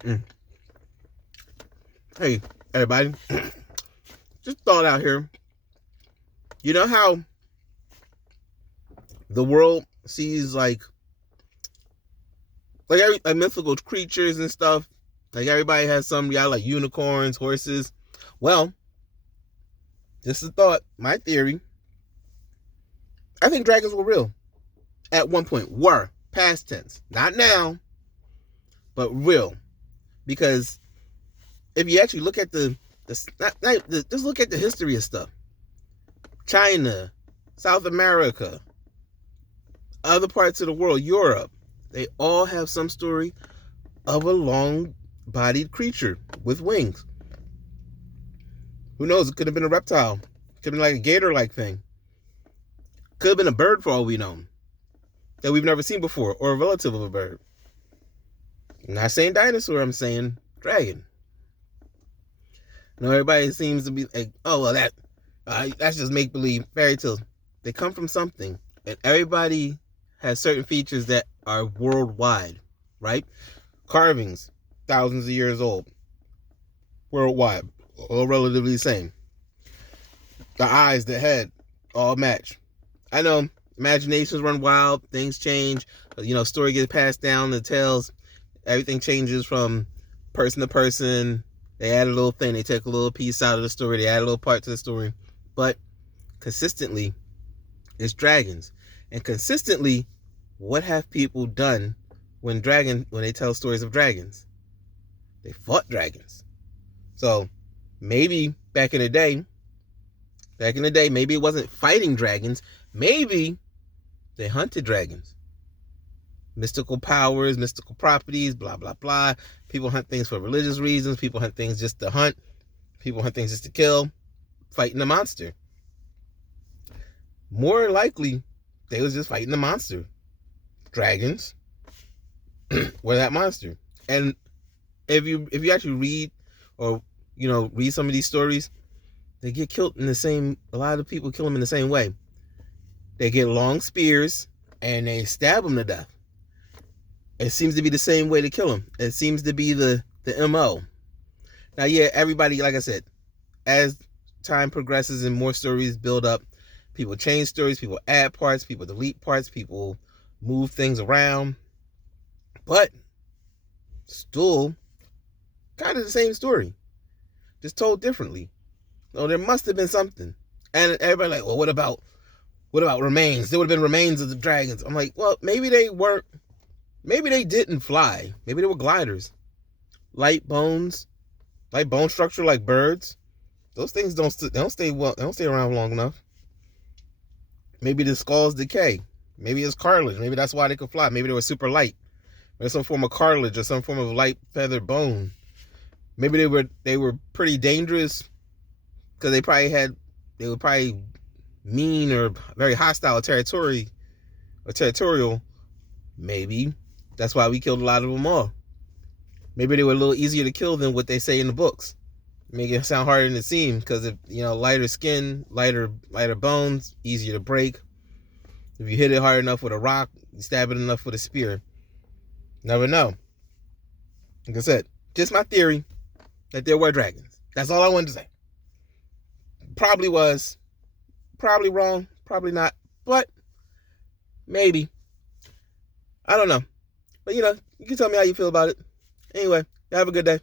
Mm. Hey, everybody. Just thought out here. You know how the world sees like mythical creatures and stuff? Like everybody has some, yeah, like unicorns, horses. Well, this is a thought, my theory. I think dragons were real at one point. Were past tense, not now, but real. Because if you actually look at just look at the history of stuff. China, South America, other parts of the world, Europe, they all have some story of a long-bodied creature with wings. Who knows? It could have been a reptile. Could have been like a gator-like thing. Could have been a bird for all we know that we've never seen before, or a relative of a bird. I'm not saying dinosaur, I'm saying dragon. You know, everybody seems to be like, oh, well, that's just make-believe fairy tales. They come from something, and everybody has certain features that are worldwide, right? Carvings, thousands of years old, worldwide, all relatively the same. The eyes, the head, all match. I know imaginations run wild, things change, story gets passed down, the tales, everything changes from person to person. They add a little thing, they take a little piece out of the story, they add a little part to the story. But consistently, it's dragons. And consistently, what have people done when they tell stories of dragons? They fought dragons. So maybe back in the day, maybe it wasn't fighting dragons. Maybe they hunted dragons. Mystical powers, mystical properties, blah, blah, blah. People hunt things for religious reasons. People hunt things just to hunt. People hunt things just to kill. Fighting a monster. More likely, they was just fighting the monster. Dragons were that monster. And if you actually read or read some of these stories, they get killed in the same. A lot of people kill them in the same way. They get long spears and they stab them to death. It seems to be the same way to kill them. It seems to be the MO. Now, yeah, everybody, like I said, as time progresses and more stories build up, people change stories, people add parts, people delete parts, people move things around. But still kind of the same story, just told differently. So there must have been something. And everybody like, well, what about remains? There would have been remains of the dragons. I'm like, well, maybe they weren't. Maybe they didn't fly. Maybe they were gliders. Light bone structure like birds. Those things don't stay around long enough. Maybe the skulls decay. Maybe it's cartilage. Maybe that's why they could fly. Maybe they were super light. There's some form of cartilage or some form of light feather bone. Maybe they were pretty dangerous because they were probably mean or very hostile territorial. Maybe that's why we killed a lot of them all. Maybe they were a little easier to kill than what they say in the books. Make it sound harder than it seems because if lighter skin, lighter bones, easier to break. If you hit it hard enough with a rock, you stab it enough with a spear. Never know. Like I said, just my theory that there were dragons. That's all I wanted to say. Probably was. Probably wrong. Probably not. But maybe. I don't know. But you can tell me how you feel about it. Anyway, have a good day.